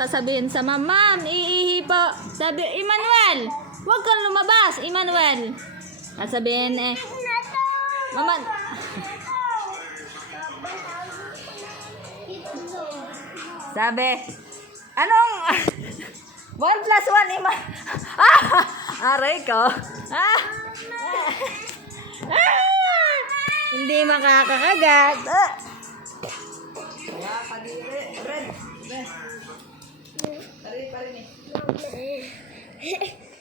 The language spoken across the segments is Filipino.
sasabihin sa ma'am, iihi po. Sabi, Emmanuel, huwag kang lumabas, Emmanuel. Sasabihin mama, sabi, anong 1 plus 1 aray ko. Hindi makakakagat.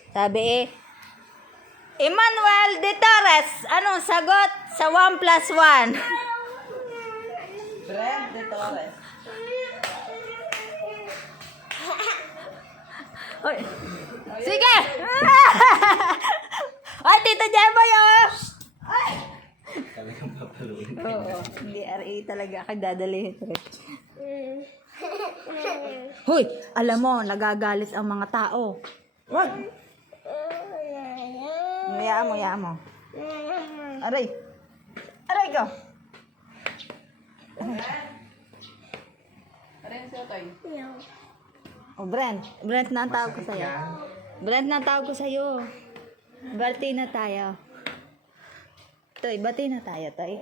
Sabi Emmanuel de Torres, anong sagot sa 1 plus 1? Brent de Torres. Oy. Sige! Ay, Tito Jeboy, oh! Ay! Talagang papaluin. Oo, hindi RA talaga ako dadalhin. Hoy, alam mo, nagagalit ang mga tao. Wag! Yaya mo. Aray! Aray ko! Aray siya tayo. Oh, Brent na ang tawag ko sa'yo. Brent na ang tawag ko sa'yo. Bati na tayo. Toy, bati na tayo, Toy.